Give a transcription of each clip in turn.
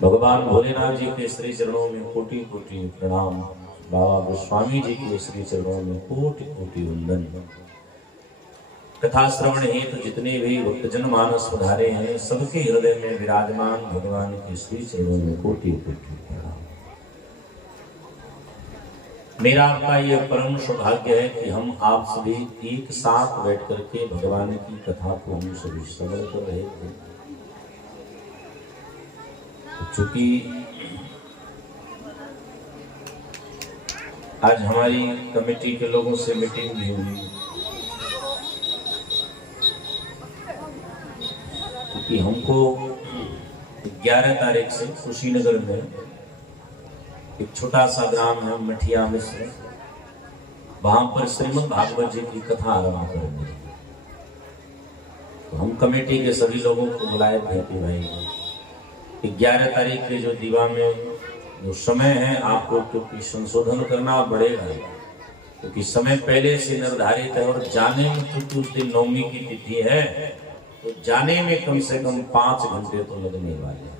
भगवान भोलेनाथ जी के श्री चरणों में कोटि कोटि प्रणाम। बाबा गोस्वामी जी के श्री चरणों में कोटि कोटि वंदन। कथा श्रवण हेतु जितने भी भक्तजन मानस पधारे हैं, सबके हृदय में विराजमान भगवान के श्री चरणों में कोटि कोटि प्रणाम। मेरा आपका यह परम सौभाग्य है कि हम आप सभी एक साथ बैठ करके भगवान की कथा को हम सभी श्रवण कर रहे थे। चूंकि आज हमारी कमेटी के लोगों से मीटिंग भी हुई, क्योंकि हमको 11 तारीख से कुशीनगर में एक छोटा सा ग्राम है मठिया मिश्र, वहां पर श्रीमद् भागवत जी की कथा आरंभ करेंगे। तो हम कमेटी के सभी लोगों को बुलाए थे कि भाई 11 तारीख के जो दीवा में जो समय है आपको क्योंकि संशोधन करना पड़ेगा, क्योंकि समय पहले से निर्धारित है और जाने में क्योंकि उस दिन नवमी की तिथि है, तो जाने में कम से कम 5 घंटे तो लगने वाले हैं।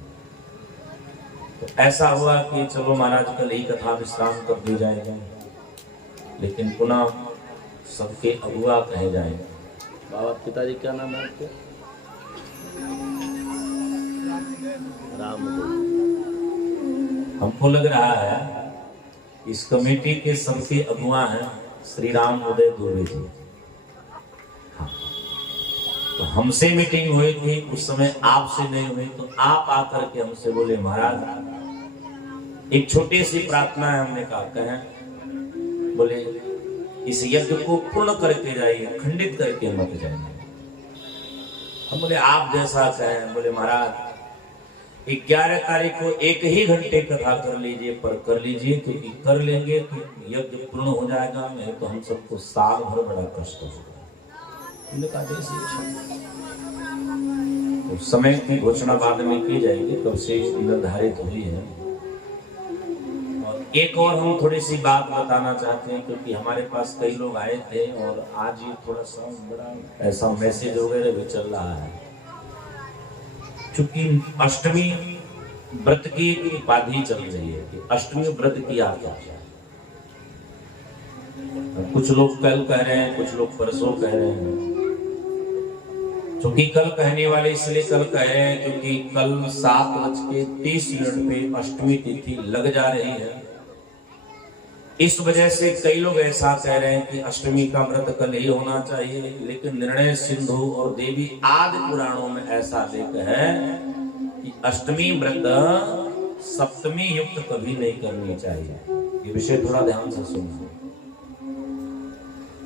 तो ऐसा हुआ कि चलो महाराज कल ही कथा विश्राम कर दी जाएगा, लेकिन पुनः सबके अगुआ कहे जाएंगे। बाबा पिताजी क्या नाम है आपके? राम। हमको लग रहा है इस कमेटी के सबसे अगुआ हैं श्री राम उदय दुबे जी। हाँ। तो हमसे मीटिंग हुई थी उस समय, आपसे नहीं हुई, तो आप आकर के हमसे बोले महाराज एक छोटी सी प्रार्थना है। हमने कहा कहें? बोले इस यज्ञ को पूर्ण करके जाइए, खंडित करके मत जाइए। हम बोले आप जैसा कहें। बोले महाराज 11 तारीख को 1 ही घंटे कथा कर लीजिए, पर कर लीजिए, क्योंकि कर लेंगे तो यज्ञ पूर्ण हो जाएगा, नहीं तो हम सबको साल भर बड़ा कष्ट होगा। तो समय की घोषणा बाद में की जाएगी, कब से निर्धारित हुई है। और एक और हम थोड़ी सी बात बताना चाहते हैं, क्योंकि हमारे पास कई लोग आए थे और आज ये थोड़ा सा बड़ा ऐसा मैसेज वगैरह भी चल रहा है। चूंकि अष्टमी व्रत की उपाधि चल रही है कि अष्टमी व्रत की आज्ञा है। कुछ लोग कल कह रहे हैं, कुछ लोग परसों कह रहे हैं। चूंकि कल कहने वाले इसलिए कल कह रहे हैं क्योंकि कल 7:30 पे अष्टमी तिथि लग जा रही है। इस वजह से कई लोग ऐसा कह रहे हैं कि अष्टमी का व्रत कल ही होना चाहिए, लेकिन निर्णय सिंधु और देवी आदि पुराणों में ऐसा लेख है कि अष्टमी व्रत सप्तमी युक्त कभी नहीं करनी चाहिए। ये विषय थोड़ा ध्यान से सुनिए।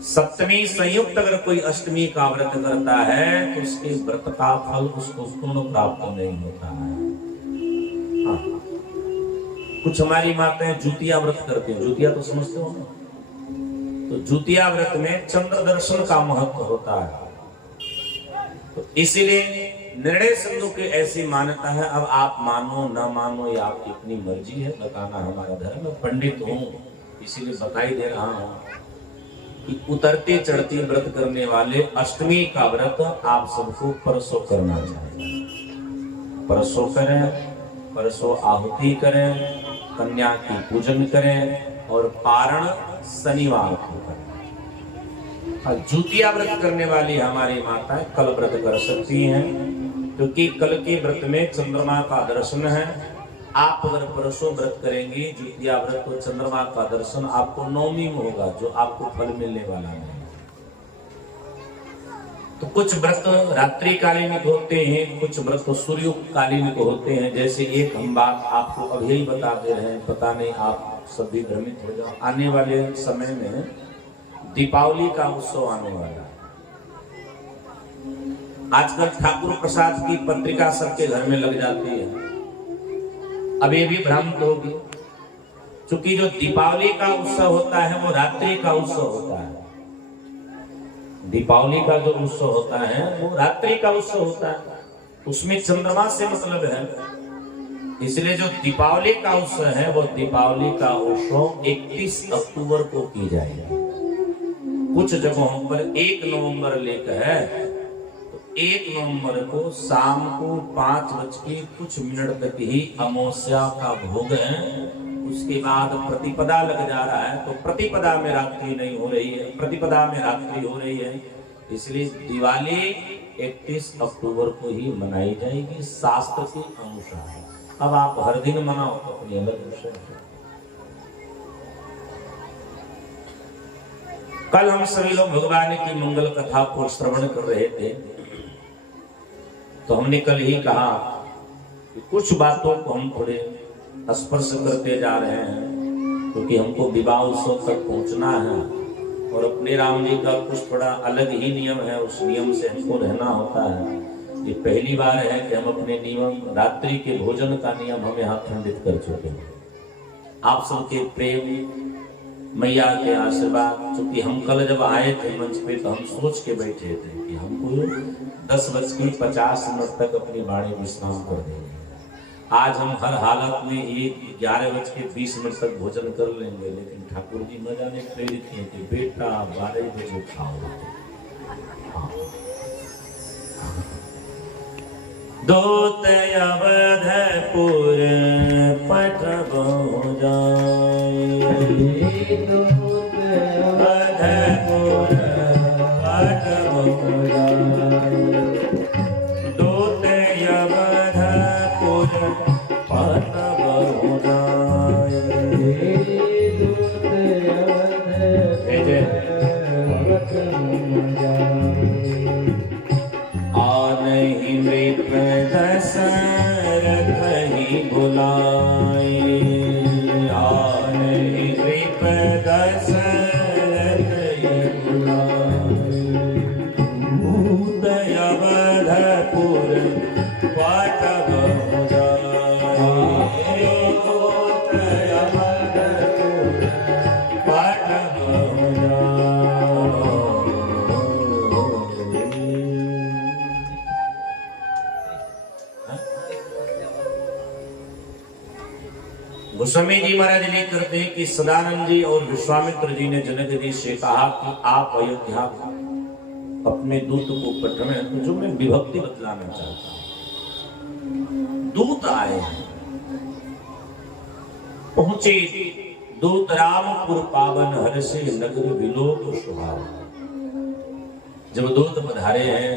सप्तमी संयुक्त अगर कोई अष्टमी का व्रत करता है तो उसके व्रत का फल उसको पूर्ण प्राप्त नहीं होता है। हाँ। कुछ हमारी माताएं जुतिया व्रत करते हैं। जुतिया तो समझते हो ना? तो जुतिया व्रत में चंद्र दर्शन का महत्व होता है, तो इसीलिए निर्णय सिंधु की ऐसी मान्यता है। अब आप मानो न मानो ये आपकी अपनी मर्जी है, बताना हमारा धर्म। पंडित हूं इसीलिए बताई दे रहा हूं कि उतरते चढ़ते व्रत करने वाले अष्टमी का व्रत आप सबको परसों करना चाहिए। परसों करें, परसों आहुति करें, कन्या की पूजन करें और पारण शनिवार को करें। जुतिया व्रत करने वाली हमारी माताएं कल व्रत कर सकती हैं, क्योंकि कल के व्रत में चंद्रमा का दर्शन है। आप अगर परसों व्रत करेंगे जुतिया व्रत, तो चंद्रमा का दर्शन आपको नवमी में होगा, जो आपको फल मिलने वाला नहीं। तो कुछ व्रत रात्रि कालीन होते हैं, कुछ व्रत सूर्य कालीन को होते हैं। जैसे एक हम बात आपको अभी ही बता दे रहे हैं, पता नहीं आप सभी भ्रमित हो जाओ। आने वाले समय में दीपावली का उत्सव आने वाला है। आजकल ठाकुर प्रसाद की पत्रिका सबके घर में लग जाती है। अब ये भी भ्रांत होगी, क्योंकि जो दीपावली का उत्सव होता है वो रात्रि का उत्सव होता है। दीपावली का जो उत्सव होता है वो रात्रि का उत्सव होता है, उसमें चंद्रमा से मतलब है। इसलिए जो दीपावली का उत्सव है वो दीपावली का उत्सव 31 अक्टूबर को की जाएगी। कुछ जगहों पर 1 नवंबर लेकर है, तो 1 नवंबर को शाम को 5:00 तक ही अमावस्या का भोग है। उसके बाद प्रतिपदा लग जा रहा है, तो प्रतिपदा में रात्रि नहीं हो रही है, प्रतिपदा में रात्रि हो रही है, इसलिए दिवाली 31 अक्टूबर को ही मनाई जाएगी शास्त्र के अनुसार। अब आप हर दिन मनाओ तो अपनी अलग विषय है। कल हम सभी लोग भगवान की मंगल कथा को श्रवण कर रहे थे, तो हमने कल ही कहा कि कुछ बातों को हम थोड़े स्पर्श करते जा रहे हैं, क्योंकि हमको विवाह उत्सव तक पहुंचना है और अपने राम जी का कुछ थोड़ा अलग ही नियम है, उस नियम से हमको रहना होता है। ये पहली बार है कि हम अपने नियम रात्रि के भोजन का नियम हम यहाँ खंडित कर चुके हैं। आप सबके प्रेम, मैया के आशीर्वाद, क्योंकि हम कल जब आए थे मंच पे तो हम सोच के बैठे थे कि हमको 10:50 तक अपनी बाणी विश्राम कर देंगे। आज हम हर हालत में 11:20 तक भोजन कर लेंगे, लेकिन ठाकुर जी न जाने प्रेरित किए कि बेटा 12 बजे खाओ। दूत अवधपुर पठबो जाए, दूत अवधपुर पठबो जाए, दूत अवधपुर पठबो जाए, दूत अवधपुर आनहि मृत दशरथ ही बुलाए, आनहि मृत दशरथ ही बुलाए, दूत अवधपुर पठबो जाए, दूत अवधपुर पठबो गोस्वामी जी महाराज लिख करते हैं कि सदानंद जी और विश्वामित्र जी ने जनक जी से कहा कि आप अयोध्या अपने दूत को पठाएं, तो जो मैं विभक्ति बतलाना चाहता हूं। दूत आए हैं, पहुंचे दूत रामपुर पावन हर्षे नगर विलोक सुहाव। जब दूत पधारे हैं,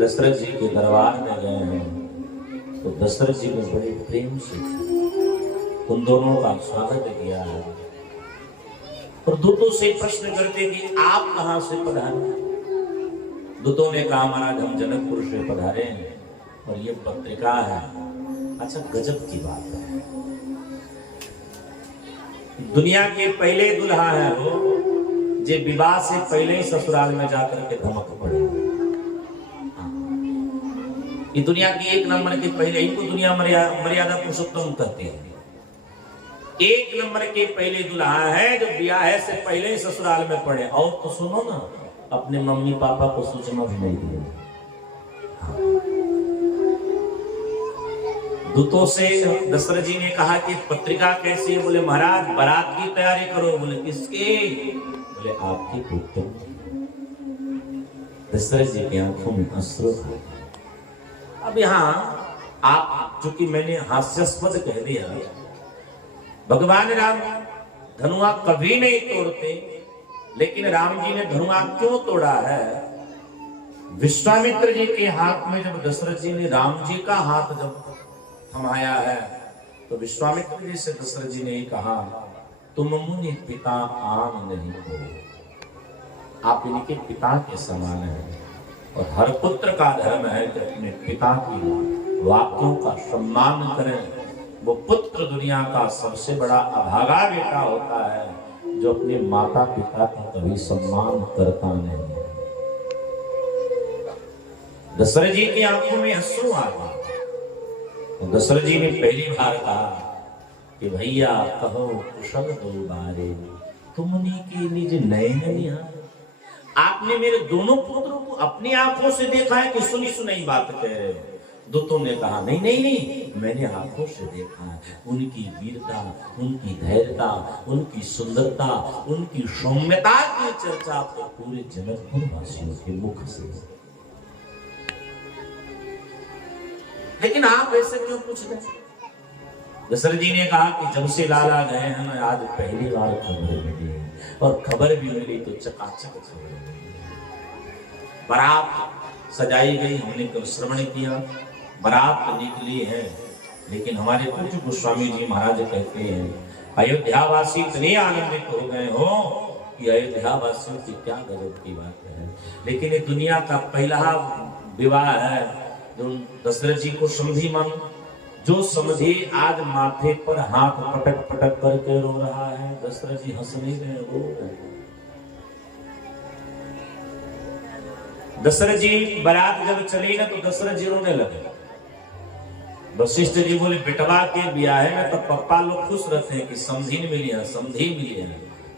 दशरथ जी के दरबार में गए हैं, तो दशरथ जी ने बड़े प्रेम से उन दोनों का स्वागत किया है और दूतों से प्रश्न करते कि आप कहां से पधारे। दूतों ने कहा महाराज हम जनकपुर से पधारे हैं और ये पत्रिका है। अच्छा, गजब की बात है, दुनिया के पहले दुल्हा है वो जो विवाह से पहले ही ससुराल में जाकर के धमक पड़े। ये दुनिया की 1 नंबर के पहले, इनको दुनिया मर्यादा पुरुषोत्तम कहते हैं। 1 नंबर के पहले दुल्हा है जो ब्याह से पहले ही ससुराल में पड़े। और तो सुनो ना, अपने मम्मी पापा को सूचना भी नहीं दी। दूतों से दशरथ जी ने कहा कि पत्रिका कैसी है? बोले महाराज बारात की तैयारी करो। बोले किसके? बोले आपके पुत्र। दशरथ जी की आंखों में अश्रु था। अब यहाँ आप, चूंकि मैंने हास्यास्पद कह दिया, भगवान राम धनुआ कभी नहीं तोड़ते, लेकिन राम जी ने धनुआ क्यों तोड़ा है? विश्वामित्र जी के हाथ में जब दशरथ जी ने राम जी का हाथ जब थमाया है, तो विश्वामित्र जी से दशरथ जी ने कहा तुम मुनि पिता आम नहीं हो, आप इनके पिता के समान हैं। और हर पुत्र का धर्म है कि अपने पिता की वाक्यों का सम्मान करें। वो पुत्र दुनिया का सबसे बड़ा अभागा बेटा होता है जो अपने माता पिता का कभी सम्मान करता नहीं। दशरथ जी की आंखों में अश्रु आ गए। दशरथ जी ने पहली बार कहा कि भैया कहो कुशल दो बारे, तुमने के निज नयन निहार। आपने मेरे दोनों पुत्रों को अपनी आंखों से देखा है कि सुनी सुनाई बात कह रहे हो? दूतों ने कहा नहीं नहीं नहीं, मैंने आंखों से देखा है। उनकी वीरता, उनकी धैर्यता, उनकी सुंदरता, उनकी सौम्यता की चर्चा तो पूरे जनकपुर वासियों के मुख से। लेकिन आप ऐसे क्यों पूछ रहे? दशरथ जी ने कहा कि जब से लाला गए हैं आज पहली बार खबर मिली है, और खबर भी मिली तो चकाचक खबर मिली। बारात सजाई गई, हमने कल श्रवण किया, बारात निकली है, लेकिन हमारे पूज्य गोस्वामी जी महाराज कहते हैं अयोध्यावासी इतने आनंदित हो गए हो कि अयोध्यावासियों की क्या गजब की बात है। लेकिन ये दुनिया का पहला विवाह है जो दशरथ जी को समझी मन, जो समझे आज माथे पर हाथ पटक पटक करके रो रहा है। दशरथ जी हंस नहीं रहे, रो रहे। दशरथ जी बारात जब चली ना तो दशरथ जी रोने लगे। वशिष्ठ जी बोले बेटवा के ब्याह में तो पप्पा लोग खुश रहते हैं कि समझी मिली है, समझी मिली है,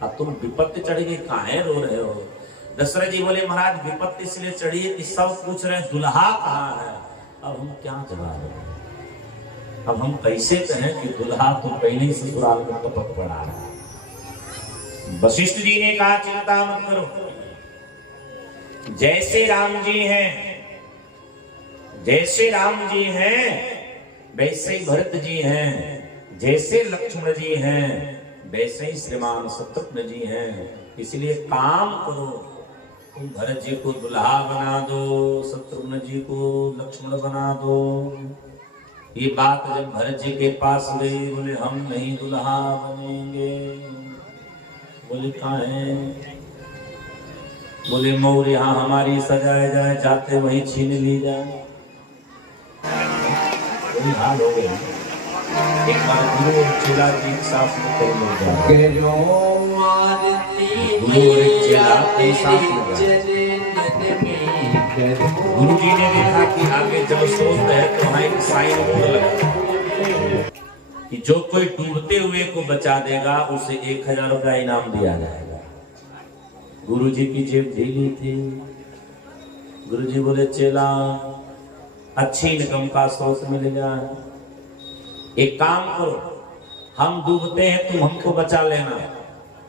अब तुम विपत्ति चढ़ गई, काहे रो रहे हो? दशरथ जी बोले महाराज विपत्ति इसलिए चढ़ी है कि सब पूछ रहे हैं दुल्हा कहाँ है। अब हम क्या जवाब दें? अब हम कैसे कहें कि दुल्हा तो पहले ही ससुराल में टपक पड़ा है। वशिष्ठ जी ने कहा चिंता मत करो, जैसे राम जी हैं, जैसे राम जी हैं वैसे ही भरत जी हैं, जैसे लक्ष्मण जी हैं वैसे ही श्रीमान शत्रुघ्न जी हैं। इसलिए काम करो, तुम भरत जी को दुल्हा बना दो, शत्रुघ्न जी को लक्ष्मण बना दो। ये बात जब भरत जी के पास गई, बोले हम नहीं दुल्हा बनेंगे। बोले कहाँ है? बोले मोर यहाँ हमारी सजाए जाए, जाते वहीं छीन ली जाए। वही हाल हो गया। एक बार गुरु और चेला की साथ में कई लोग जाए, गुरु और एक चेला के साथ में जाए। गुरु जी ने देखा कि आगे जब सोच है तो वहां एक साइन बोर्ड लगा कि जो कोई डूबते हुए को बचा देगा उसे 1000 रुपया इनाम दिया जाएगा। गुरु जी की जेब ढीली थी। गुरु जी बोले चेला अच्छी इनकम का सोर्स मिल जाए, एक काम करो, हम डूबते हैं तुम हमको बचा लेना,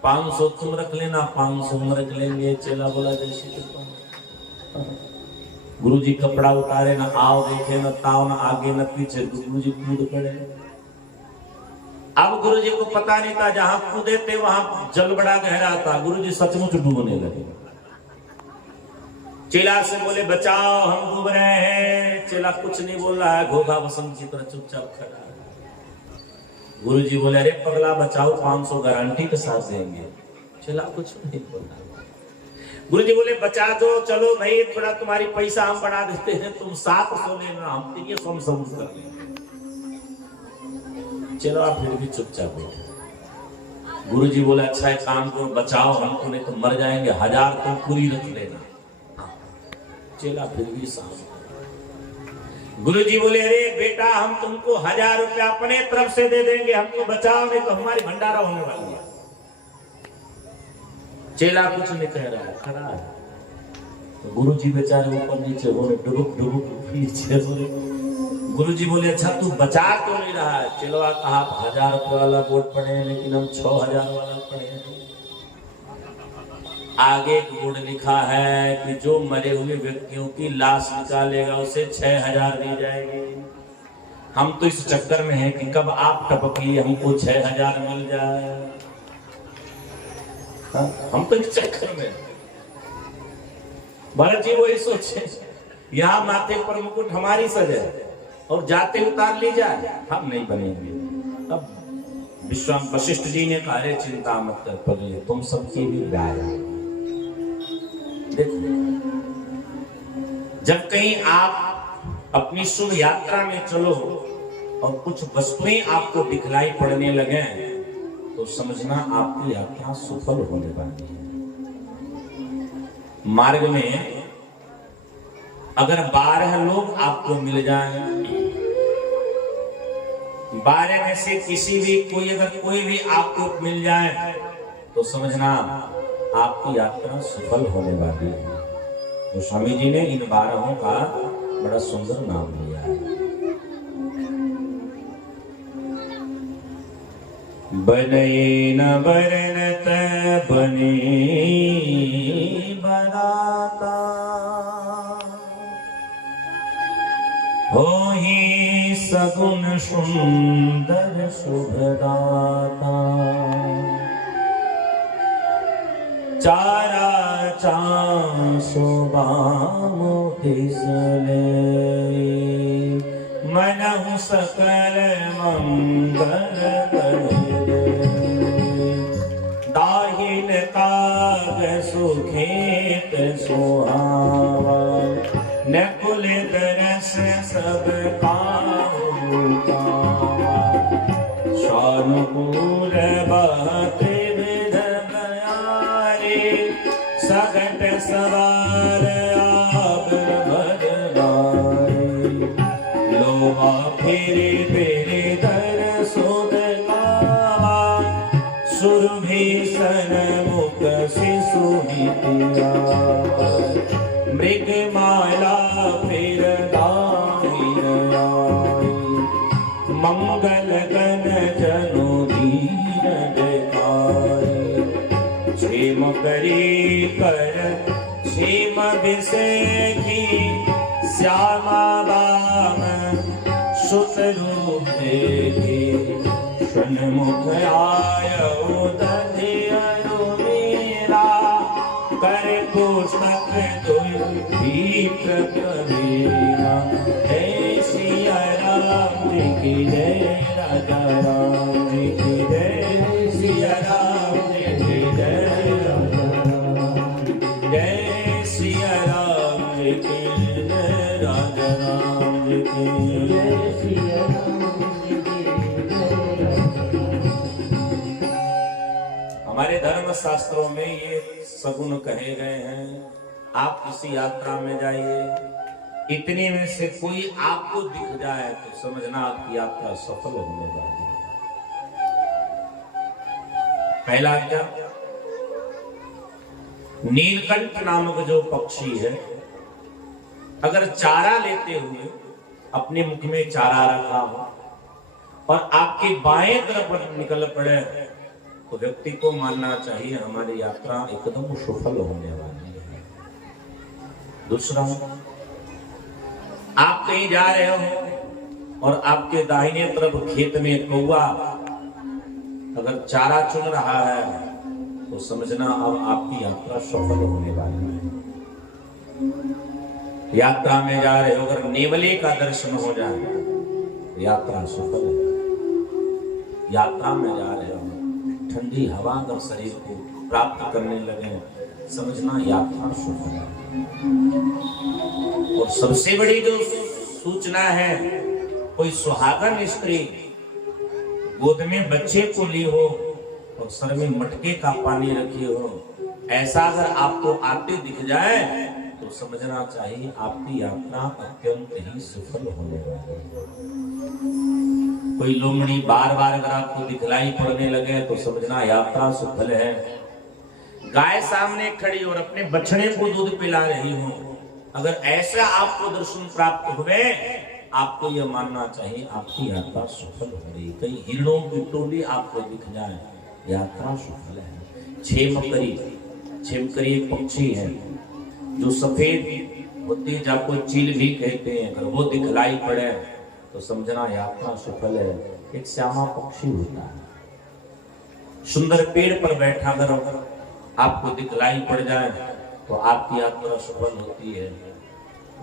500 तुम रख लेना, 500 हम रख लेंगे। चेला बोला जैसे गुरु जी कपड़ा उतारे ना, आओ देखे न ताओ न आगे न पीछे, गुरु जी कूद पड़े। अब गुरु जी को पता नहीं था जहां कूदे थे वहां जल बड़ा गहरा था, गुरु जी सचमुच डूबने लगे। चेला से बोले बचाओ हम डूब रहे हैं। चेला कुछ नहीं बोल रहा है, घोघा बसंत की तरह चुपचाप खड़ा है। गुरु जी बोले अरे पगला बचाओ, 500 गारंटी के साथ देंगे। चेला कुछ नहीं बोल रहा। गुरु जी बोले बचा दो, चलो भाई थोड़ा तुम्हारी पैसा हम बढ़ा देते हैं, तुम 700 लेना, हम 300 में समझ कर लेंगे। चलो आप फिर भी चुपचाप बैठे। गुरु जी बोले अच्छा एक काम करो, बचाओ हमको, नहीं तो मर जाएंगे, 1000 तुम पूरी रख लेना। चेला फिर भी सांस। गुरु जी बोले अरे बेटा हम तुमको 1000 रुपया अपने तरफ से दे देंगे, हमको बचाओ, नहीं तो हमारी भंडारा होने वाली है। चेला कुछ नहीं कह रहा है, खड़ा है। तो गुरु जी बेचारे ऊपर नीचे बोले डुबुक डुबुक पीछे बोले। गुरु जी बोले अच्छा तू बचा क्यों नहीं रहा है? चेला कहा 1000 रुपये वाला बोर्ड पड़े हैं, लेकिन हम 6000 वाला पड़े हैं। आगे बोर्ड लिखा है कि जो मरे हुए व्यक्तियों की लाश निकालेगा उसे 6000 दी जाएगी। हम तो इस चक्कर में हैं कि कब आप टपकिए हमको 6000 मिल जाए। हम तो इस चक्कर में। भरत जी वही सोचे यहाँ माथे पर मुकुट हमारी सजा और जाते उतार ली जाए, हम नहीं बनेंगे। तब वशिष्ठ जी ने कहा चिंता मत कर पगले, तुम सबकी भी गाय। देखो जब कहीं आप अपनी शुभ यात्रा में चलो और कुछ वस्तुएं आपको दिखलाई पड़ने लगे तो समझना आपकी यात्रा सफल होने वाली है। मार्ग में अगर 12 लोग आपको मिल जाएं, 12 में से किसी भी कोई भी आपको मिल जाए तो समझना आपकी यात्रा सफल होने वाली है। तो स्वामी जी ने इन 12 का बड़ा सुंदर नाम दिया है। बने न बरनत बने बनाता हो ही सगुन सुंदर शुभदाता, चारा चांसो बामो तिसले, मनहु सकल मंगल करे, दाहिन काग सुखेत सुहावा, नकुल दरस सब काहू पावा, शानुकूल बहत विध बयारे, सगट सवार आब भरवारे, लोहा फेरे तेरे दर सुध कावा, सुरभीषण मुख शिशु मृगमाला फिर दाहिन आई, मंगल गण जनु दीन जगाई, क्षेम करी कर क्षेम विषेखी, श्यामा बाम सुत रूप देखी, सन्मुख आयो दधियनु मेरा, कर पुस्तक दीप कबीरा, जय सिया राम जी की जय, राजा राम जी की जय, सिया राम जी की जय, जय सिया राम जी की जय, राजा राम जी की जय, सिया राम जी की जय। हमारे धर्म शास्त्रों में ये सगुन कहे गए हैं। आप किसी यात्रा में जाइए, इतने में से कोई आपको दिख जाए तो समझना आपकी यात्रा सफल होने वाली है। पहला क्या, नीलकंठ नामक जो पक्षी है, अगर चारा लेते हुए अपने मुख में चारा रखा हो और आपके बाएं तरफ निकल पड़े तो व्यक्ति को मानना चाहिए हमारी यात्रा एकदम सफल होने वाली है। दूसरा, आप कहीं जा रहे हो और आपके दाहिने तरफ खेत में कौवा अगर चारा चुन रहा है तो समझना अब आपकी यात्रा सफल होने वाली है। यात्रा में जा रहे हो, अगर नेवले का दर्शन हो जाए तो यात्रा सफल है। यात्रा में जा रहे हो, ठंडी हवा अगर शरीर को प्राप्त करने लगे, समझना यात्रा सफल है। और सबसे बड़ी जो सूचना है, कोई सुहागन स्त्री गोद में बच्चे को ली हो और सर में मटके का पानी रखी हो, ऐसा अगर आपको आते दिख जाए तो समझना चाहिए आपकी यात्रा अत्यंत ही सफल होने वाली है। कोई लोमड़ी बार बार अगर आपको दिखलाई पड़ने लगे तो समझना यात्रा सफल है। गाय सामने खड़ी और अपने बछड़े को दूध पिला रही हो, अगर ऐसा आपको दर्शन प्राप्त हुए, आपको यह मानना चाहिए आपकी यात्रा सफल हो गई। कई हिरणों की टोली आपको दिख जाए, यात्रा सफल है। छेमकरी एक पक्षी है जो सफेद होती है, जाको चील भी कहते हैं, अगर वो दिखलाई पड़े तो समझना यात्रा सफल है। एक श्यामा पक्षी होता है, सुंदर पेड़ पर बैठा अगर आपको दिखलाई पड़ जाए तो आपकी यात्रा सफल होती है।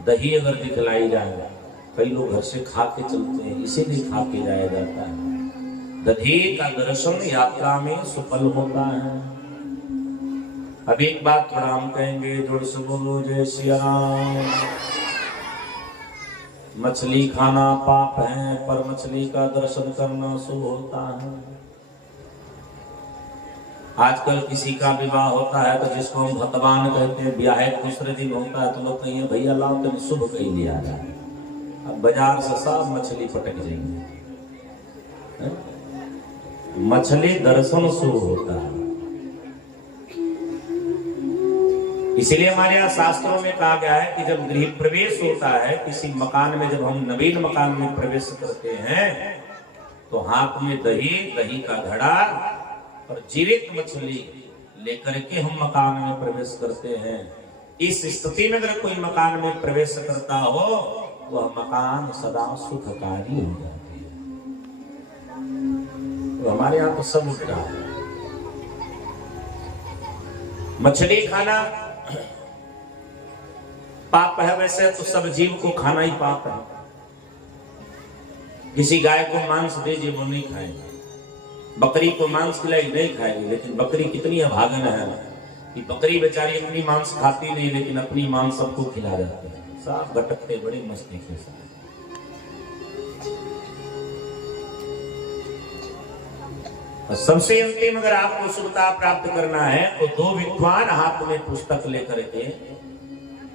दही अगर दिखलाई जाए, कई लोग घर से खा के चलते हैं, इसीलिए खा के जाया जाता है। दही का दर्शन यात्रा में सफल होता है। अब एक बात थोड़ा हम कहेंगे, जोड़ से बोलो जय सिया राम। मछली खाना पाप है, पर मछली का दर्शन करना शुभ होता है। आजकल किसी का विवाह होता है तो जिसको हम भगवान कहते हैं, ब्याह दूसरे दिन होता है तो लोग कहेंगे भैया लाओ तो शुभ कहीं लिया जाए। अब बाजार से सब मछली पटक जाएंगे। मछली दर्शन शुभ होता है। इसलिए हमारे यहाँ शास्त्रों में कहा गया है कि जब गृह प्रवेश होता है किसी मकान में, जब हम नवीन मकान में प्रवेश करते हैं तो हाथ में दही का घड़ा और जीवित मछली लेकर के हम मकान में प्रवेश करते हैं। इस स्थिति में अगर कोई मकान में प्रवेश करता हो वह मकान सदा सुखकारी हो जाता है। तो हमारे यहाँ तो सब उल्टा है। मछली खाना पाप है, वैसे तो सब जीव को खाना ही पाप है। किसी गाय को मांस दीजिए वो नहीं खाएगी, बकरी को मांस खिलाई नहीं खाएगी, लेकिन बकरी कितनी अभागन है कि बकरी बेचारी अपनी मांस खाती नहीं, लेकिन अपनी मांस सबको खिला जाती है। सब भटकते बड़ी मस्ती के साथ। सबसे अंतिम अगर आपको शुद्धता प्राप्त करना है तो दो विद्वान हाथ में पुस्तक लेकर के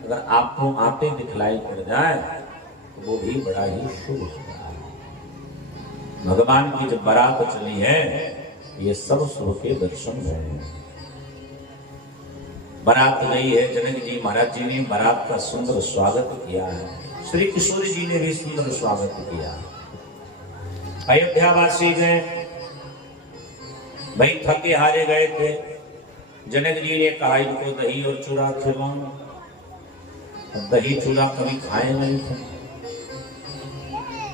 अगर आपको आते दिखलाई पड़ जाए तो वो भी बड़ा ही शुभ होता है। भगवान की जब बारात चली है ये सब शुभ के दर्शन हुए। बारात गई है, जनक जी महाराज जी ने बारात का सुंदर स्वागत किया है, श्री किशोर जी ने भी सुंदर स्वागत किया। अयोध्या वासी ने भाई थके हारे गए थे, जनक जी ने कहा इनको दही और चूड़ा खिलाओ। दही चूड़ा कभी खाए नहीं थे,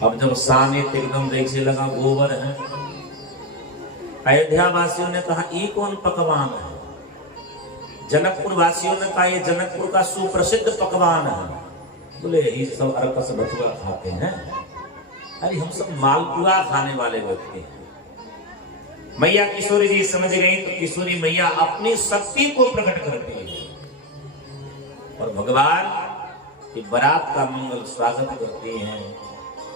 अब जब साने एकदम देखने लगा गोबर है। अयोध्या वासियों ने कहा ये कौन पकवान है? जनकपुर वासियों ने कहा ये जनकपुर का सुप्रसिद्ध पकवान है। बोले यही सब अरकस बथुआ खाते हैं। अरे हम सब मालपुआ खाने वाले व्यक्ति हैं। मैया किशोरी जी समझ गई तो किशोरी मैया अपनी शक्ति को प्रकट करती है और भगवान की बारात का मंगल स्वागत करती हैं।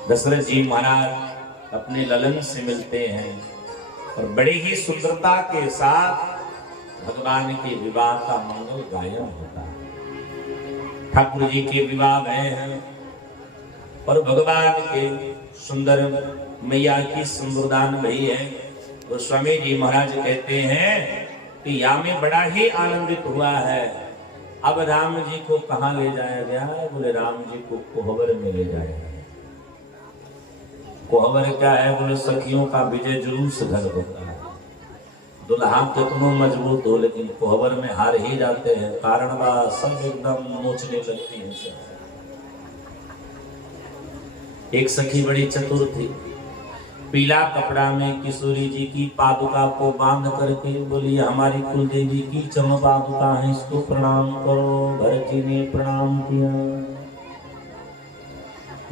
दशरथ जी महाराज अपने ललन से मिलते हैं और बड़ी ही सुंदरता के साथ भगवान के विवाह का मंगल गायन होता है। ठाकुर जी के विवाह गए हैं और भगवान के सुंदर मैया की सुंदरदान भई है। तो स्वामी जी महाराज कहते हैं कि यहाँ में बड़ा ही आनंदित हुआ है। अब राम जी को कहाँ ले जाया गया? बोले राम जी को कोहबर में ले जाया गया। कोहबर क्या है? बोले सखियों का विजय जुलूस घर होता है। दुल्हा कितनों मजबूत हो लेकिन कोहबर में हार ही जाते हैं, कारण वह सब एकदम नोचने लगती है। एक सखी बड़ी चतुर थी, पीला कपड़ा में किशोरी जी की पादुका को बांध करके बोली हमारी कुल देवी की चम पादुका है, इसको प्रणाम करो। भरत जी ने प्रणाम किया।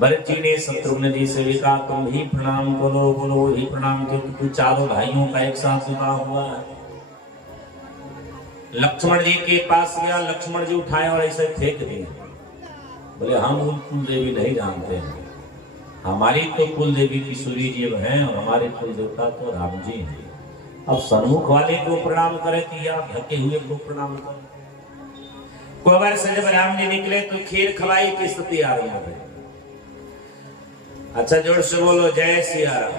भरत जी ने शत्रुघ्न जी से भी कहा तुम भी प्रणाम करो। बोलो ही प्रणाम क्योंकि चारों भाइयों का एक साथ विवाह हुआ है। लक्ष्मण जी के पास गया, लक्ष्मण जी उठाए और ऐसे फेंक दिए। बोले हम उन कुल देवी नहीं जानते हैं, हमारी तो कुल देवी किशोरी जी हैं और हमारे कुल देवता तो राम जी हैं। अब सन्मुख वाले को प्रणाम करें कि आप ढके हुए को प्रणाम करें। कोहबर से जब राम जी निकले तो खीर खवाई की स्थिति आ रही है। अच्छा जोर से बोलो जय सिया राम।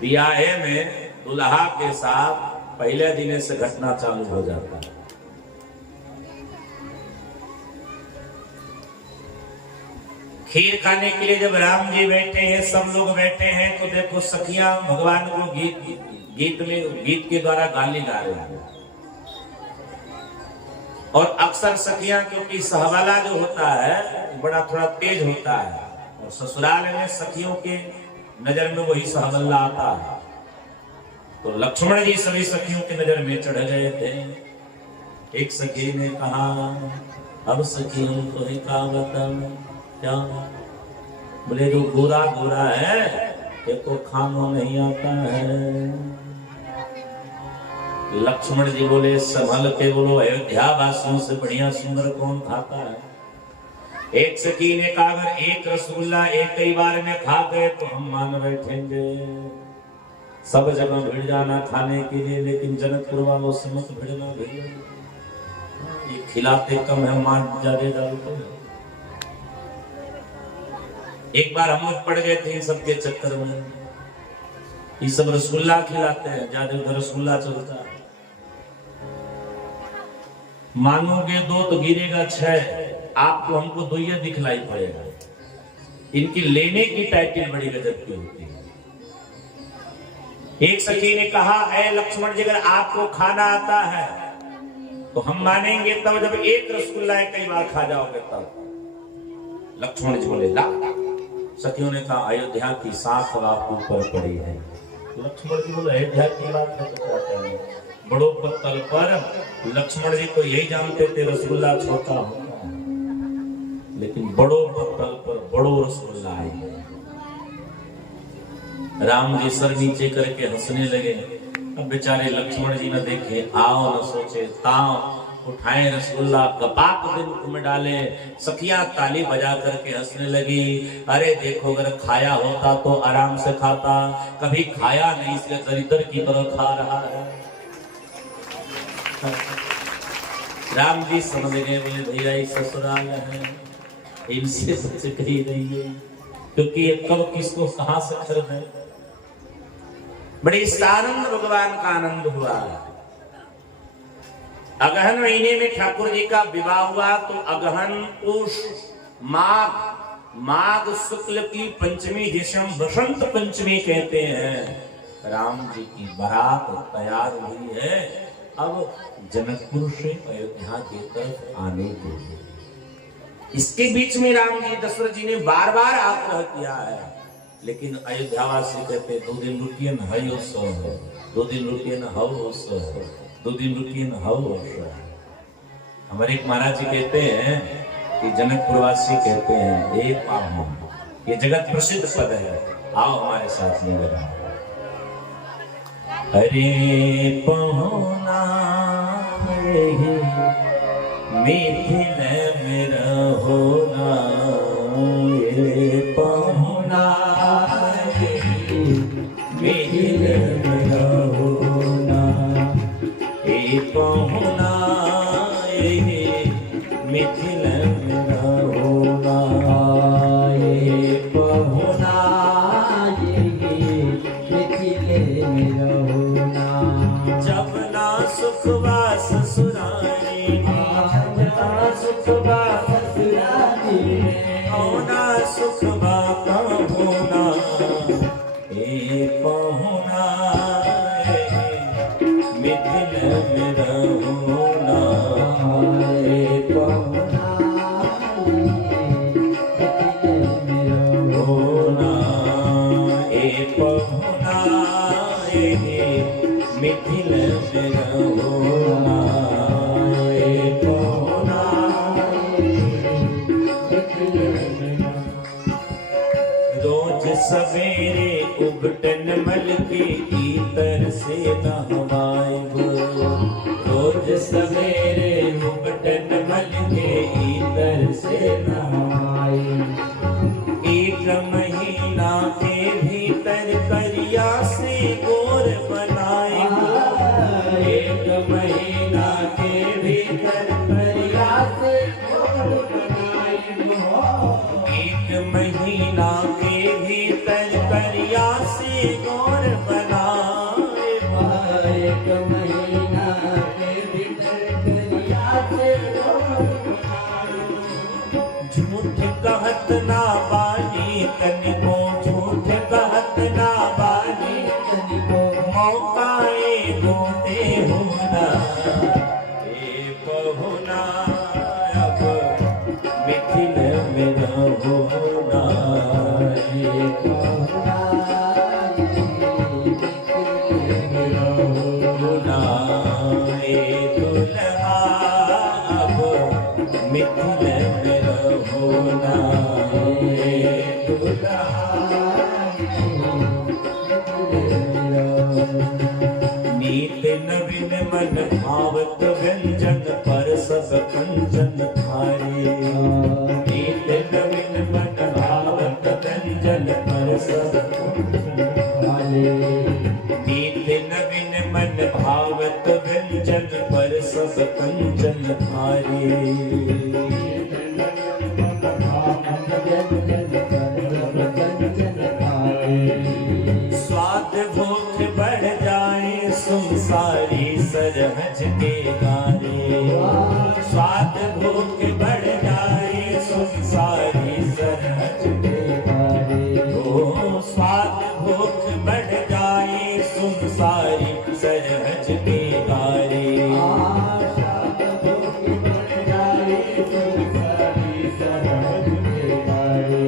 ब्याहे में दुल्हा के साथ पहले दिन से घटना चालू हो जाता है। खीर खाने के लिए जब राम जी बैठे हैं, सब लोग बैठे हैं, तो देखो सखियां भगवान को गीत के द्वारा गाली गा रही हैं। और अक्सर सखियां क्योंकि सहवाला जो होता है बड़ा थोड़ा तेज होता है और ससुराल में सखियों के नजर में वही सहवाला आता है। तो लक्ष्मण जी सभी सखियों की नजर में चढ़ गए थे। एक सखी ने कहा अब सखी हम तो ही कहा बताओ क्या? बोले जो गोरा गोरा है ये तो खाना नहीं आता है। लक्ष्मण जी बोले संभल के बोलो, अयोध्या वासियों से बढ़िया सुंदर कौन खाता है? एक सखी ने कहा अगर एक रसगुल्ला एक कई बार में खा गए तो हम मान बैठेंगे। सब जगह भिड़ जाना खाने के लिए, लेकिन जनकपुर वालों से मत भिड़ना भैया, ये खिलाते कम है मान ज्यादा डालते हैं। एक बार हम लोग पड़ गए थे इन सबके चक्कर में। ये सब रसगुल्ला खिलाते हैं, ज्यादा उधर रसगुल्ला चलता है। मानोगे दो तो गिरेगा 6, आपको हमको 2 दिखलाई पड़ेगा। इनकी लेने की टाइटल बड़ी गजब की होती है। एक सखी ने कहा ऐ लक्ष्मण जी अगर आपको खाना आता है तो हम मानेंगे, तब जब एक रसगुल्ला कई बार खा जाओगे तब। लक्ष्मण जी बोले ला सखियों ने कहा अयोध्या की साख आप ऊपर पड़ी है। लक्ष्मण जी बोले अयोध्या की बात है तो क्या करें, बड़ों पत्तल पर लक्ष्मण जी को यही जानते थे रसगुल्ला छोटा होता है, लेकिन बड़ों पत्तल पर बड़ो रसगुल्ला आए। राम जी सर नीचे करके हंसने लगे। अब बेचारे लक्ष्मण जी न देखे आओ न सोचे ताओ, उठाए रसगुल्ला कपाक दिन मुख में डाले। सखियां ताली बजा करके हंसने लगी। अरे देखो अगर खाया होता तो आराम से खाता, कभी खाया नहीं इसलिए दरिद्र की तरह खा रहा है। राम जी समझ गए, बोले भैया ये ससुराल है, इनसे सबसे कही रही है, क्योंकि ये कब किसको कहां से खरीदे। बड़ी सानंद भगवान का आनंद हुआ। अगहन महीने में ठाकुर जी का विवाह हुआ तो अगहन उष माघ शुक्ल की पंचमी जिसे हम बसंत पंचमी कहते हैं, राम जी की बारात तैयार हुई है अब जनकपुर से अयोध्या की तरफ आने के लिए। इसके बीच में राम जी दशरथ जी ने बार बार आग्रह किया है, लेकिन अयोध्यावासी कहते 2 दिन रुकिए न है सो, 2 दिन रुकिए न हो सो, 2 दिन रुकिए न हो सो। हमारे एक महाराज जी कहते हैं कि जनकपुरवासी कहते हैं ए पाहुन, ये जगत प्रसिद्ध पद है, आओ हमारे साथ में लगा। अरे पहुना मिथिल में रहोना, ये पहुना मिथिल में रहोना, ये पहुना मिथिल में रहोना, ये पहुना मिथिल में रहोना। जब ना सुखवा ससुरारी, जब ना सुखवा ससुरारी, होना सुखवा का होना, ये पहुना मिथिल में रहोना, ये पहुना मिथिल में रहोना, ये पहुना मिथिल में रहोना, ये पहुना रोज सवेरे उबटन मल के इतर से नहवाएब, रोज सवेरे उबटन मल के इतर से नहवाएब। 1 महीना के भीतर करिया से गोर बनाएब, 1 महीना के भीतर करिया से गोर बनाएब, 1 महीना के भीतर करिया से गोर बनाएब, 1 महीना के भीतर करिया से गोर बनाएब। झूठ कहत ना बानी तनिको, झूठ कहत ना बानी तनिको, मौका एगो देहु ना, ए पहुना अब मिथिल में रहोना, ए पहुना मिथिल में रहोना, ए दुल्हा अब मिथिल में रहोना, ए दुल्हा नीत नवीन मन भावत व्यंजन पर सब कंचन थारे, नीत नवीन मन भावत व्यंजन पर सब थारे, नीत नवीन मन भावत व्यंजन पर सब कंचन थारे। स्वाद भूख बढ़ जाए संसारी सरहज के गारे, स्वाद भूख बढ़ जाए संसारी सरहज के गारे, ओ स्वाद भूख बढ़ जाए संसारी सरहज के गारे, स्वाद भूख बढ़ जाए संसारी सरहज के गारे।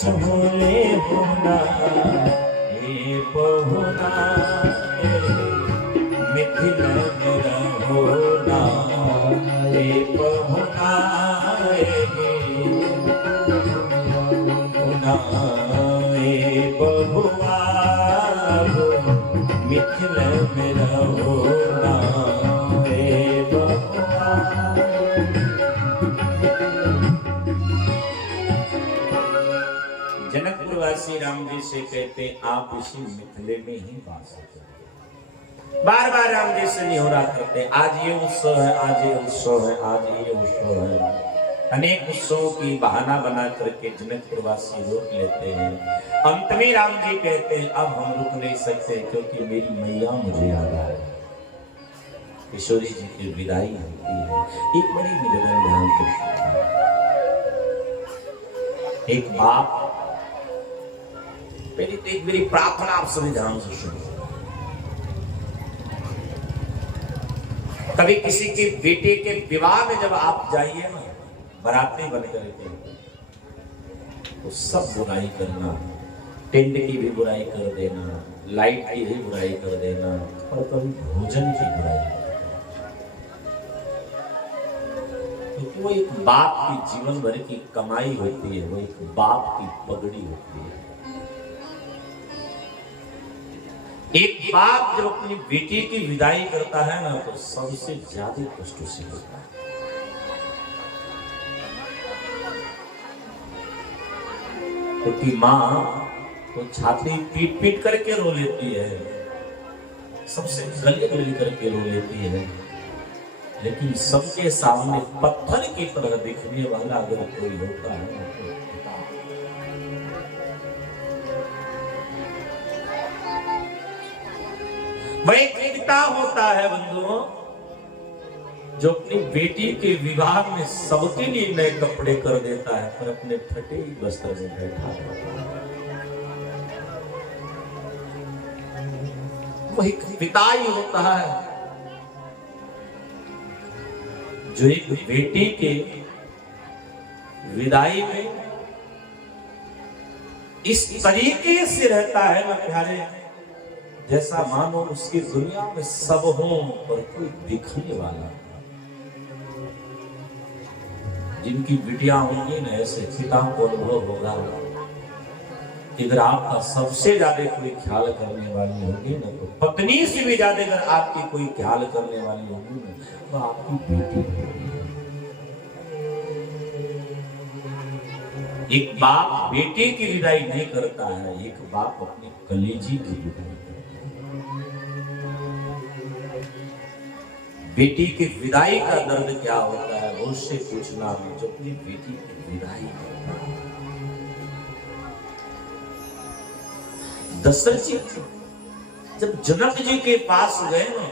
झूले होना ये पहुना मिथिल में होना ये पहुना ये बहुआ मिथिल में होना ये बहुआ। जनकपुरवासी राम जी से कहते आप इसी मिथिले में ही वास करें। बार बार राम जी से निहोरा करते, आज ये उत्सव है, आज ये उत्सव है, आज ये उत्सव है। अनेक उत्सवों की बहाना बना करके जनकपुरवासी रोक लेते हैं। अंत में राम जी कहते हैं अब हम रुक नहीं सकते क्योंकि मेरी मैया मुझे याद आ रही है। किशोरी जी की विदाई होती है। एक बड़ी निवेदन ध्यान से, एक बाप, मेरी तो एक मेरी प्रार्थना आप सभी ध्यान से सुनो। कभी किसी के बेटे के विवाह में जब आप जाइए ना, बराती बन करके, तो सब बुराई करना, टेंट की भी बुराई कर देना, लाइट की भी बुराई कर देना, और कभी भोजन की बुराई कर देना, क्योंकि वो एक बाप की जीवन भर की कमाई होती है, वो एक बाप की पगड़ी होती है। एक बाप जब अपनी बेटी की विदाई करता है ना, तो सबसे ज्यादा कष्ट से होता है। क्योंकि माँ तो छाती पीट पीट करके रो लेती है, सबसे गले गले करके रो लेती है, लेकिन सबके सामने पत्थर की तरह दिखने वाला अगर कोई होता है तो पिता। वह एक पिता होता है बंधुओं, जो अपनी बेटी के विवाह में सबके लिए नए कपड़े कर देता है, पर अपने फटे ही वस्त्र में बैठा रहता है। वह एक पिता ही होता है जो एक बेटी के विदाई में इस तरीके से रहता है ना प्यारे, जैसा मानो उसकी दुनिया में सब हो पर कोई दिखने वाला। जिनकी बिटिया होंगी ना, ऐसे पिता को अनुभव होगा कि अगर आपका सबसे ज्यादा कोई ख्याल करने वाली होगी ना, तो पत्नी से भी ज्यादा अगर आपकी कोई ख्याल करने वाली होगी ना, तो आपकी बेटी होगी। एक बाप बेटे की विदाई नहीं करता है, एक बाप अपनी कलेजी की विदाई करता है। बेटी की विदाई का दर्द क्या होता है वो उससे पूछना, जो अपनी बेटी की विदाई करता है। दशरथ जी जब जनक जी के पास गए ना,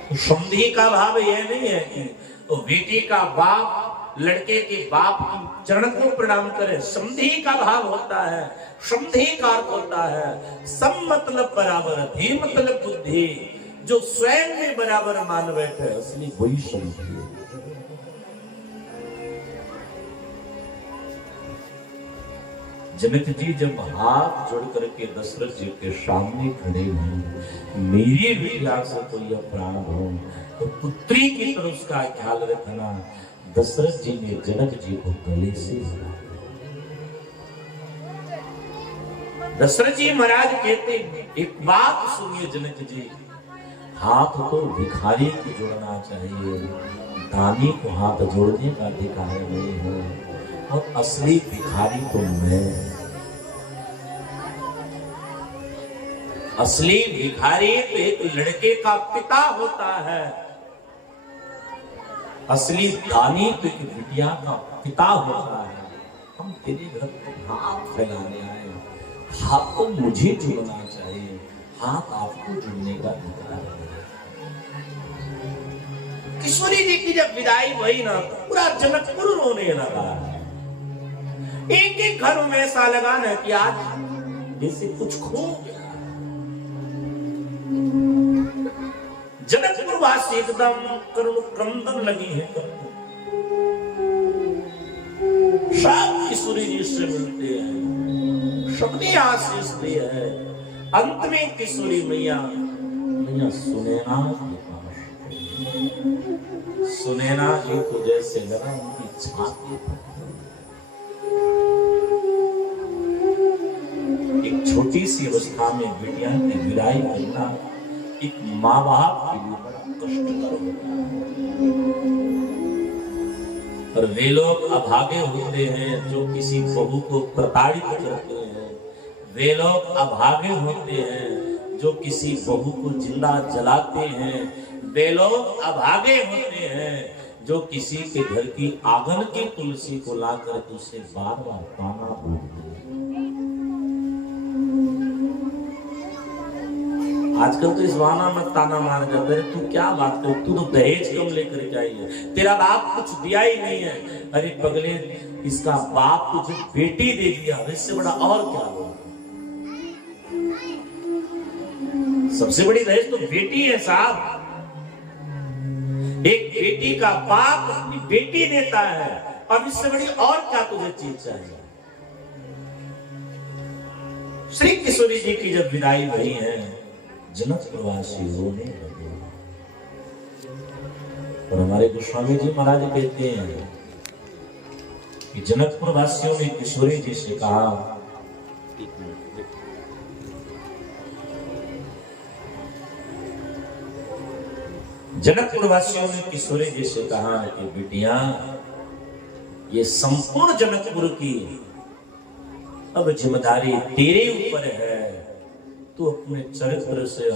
तो समधी का भाव यह नहीं है कि तो बेटी का बाप लड़के के बाप की चरण को प्रणाम करे। समधी का भाव होता है, समधी का अर्थ होता है सम मतलब बराबर, धी मतलब बुद्धि, जो स्वयं में बराबर मान बैठे, असली वही समधी है। जनक जी जब हाथ जोड़ करके दशरथ जी के सामने खड़े हुए, मेरी बिटिया से तो यह प्राण हो, तो पुत्री की तरह उसका ख्याल रखना। दशरथ जी ने जनक जी को गले से लगा। दशरथ जी महाराज कहते, एक बात सुनिए जनक जी, हाथ तो भिखारी को जोड़ना चाहिए, दानी को हाथ जोड़ने का अधिकार नहीं है, और असली भिखारी तो मैं। असली भिखारी तो एक लड़के का पिता होता है, असली दानी तो एक बिटिया का पिता होता है। हम तेरे घर पर हाथ फैलाने आए, हाथ को मुझे जोड़ना चाहिए, हाथ आपको जोड़ने का अधिकार है। किशोरी जी की जब विदाई हुई ना, तो पूरा जनकपुर रोने लगा। एक एक घर में ऐसा लगा ना कि आज जैसे कुछ खो गया। जनकपुर वासी एकदम करुण क्रंदन लगी है। सब किशोरी जी से मिलते हैं, सबने आशीष दी है। अंत में किशोरी मैया सुनैना के पास, सुनैना जी को जैसे लगा उनकी छाती पर एक छोटी सी अवस्था में बिटिया की विदाई करना एक माँ बाप के लिए बड़ा कष्टकर होता है। और वे लोग अभागे होते हैं जो किसी बहू को प्रताड़ित करते हैं, वे लोग अभागे होते हैं जो किसी बहू को जिंदा जलाते हैं, वे लोग अभागे होते हैं जो किसी के घर की आंगन की तुलसी को लाकर उसे बार बार ताना बोलते हैं। आजकल तो इस वाना में ताना मार जाते हैं, तू क्या बात कर, तू तो दहेज कम लेकर के आई है, तेरा बाप कुछ दिया ही नहीं है। अरे पगले, इसका बाप तुझे बेटी दे दिया, इससे बड़ा और क्या हो। सबसे बड़ी दहेज तो बेटी है साहब। एक बेटी का बाप अपनी बेटी देता है, अब इससे बड़ी और क्या तुझे चीज चाहिए। श्री किशोरी जी की जब विदाई हुई है, जनकपुरवासी रोने लगे। और हमारे गोस्वामी जी महाराज कहते हैं कि जनकपुरवासियों ने किशोरी जी से कहा, जनकपुरवासियों ने किशोरी जी से कहा कि बिटिया, ये संपूर्ण जनकपुर की अब जिम्मेदारी तेरे ऊपर है। तू अपने चरित्र से